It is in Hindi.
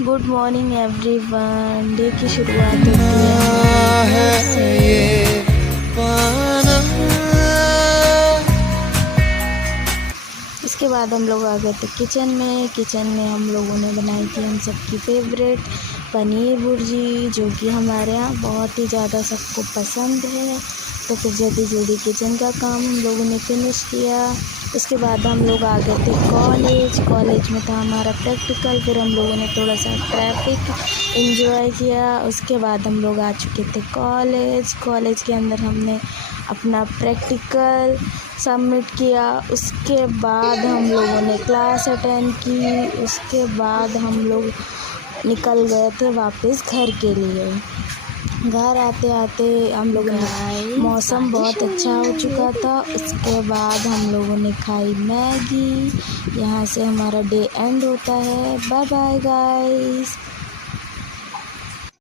Good morning everyone. डे की शुरुआत होती है हमारी से। इसके बाद हम लोग आ गए थे किचन में हम लोगों ने बनाई थी हम सबकी फेवरेट पनीर भुर्जी, जो कि हमारे यहाँ बहुत ही ज़्यादा सबको पसंद है। तो फिर जल्दी जल्दी किचन का काम हम लोगों ने फिनिश किया। उसके बाद हम लोग आ गए थे कॉलेज में था हमारा प्रैक्टिकल। फिर हम लोगों ने थोड़ा सा ट्रैफिक एंजॉय किया। उसके बाद हम लोग आ चुके थे कॉलेज के अंदर हमने अपना प्रैक्टिकल सबमिट किया। उसके बाद हम लोगों ने क्लास अटेंड की। उसके बाद हम लोग निकल गए थे वापस घर के लिए। घर आते आते हम लोगों ने मौसम बहुत अच्छा हो चुका था। उसके बाद हम लोगों ने खाई मैगी। यहाँ से हमारा डे एंड होता है। Bye bye guys.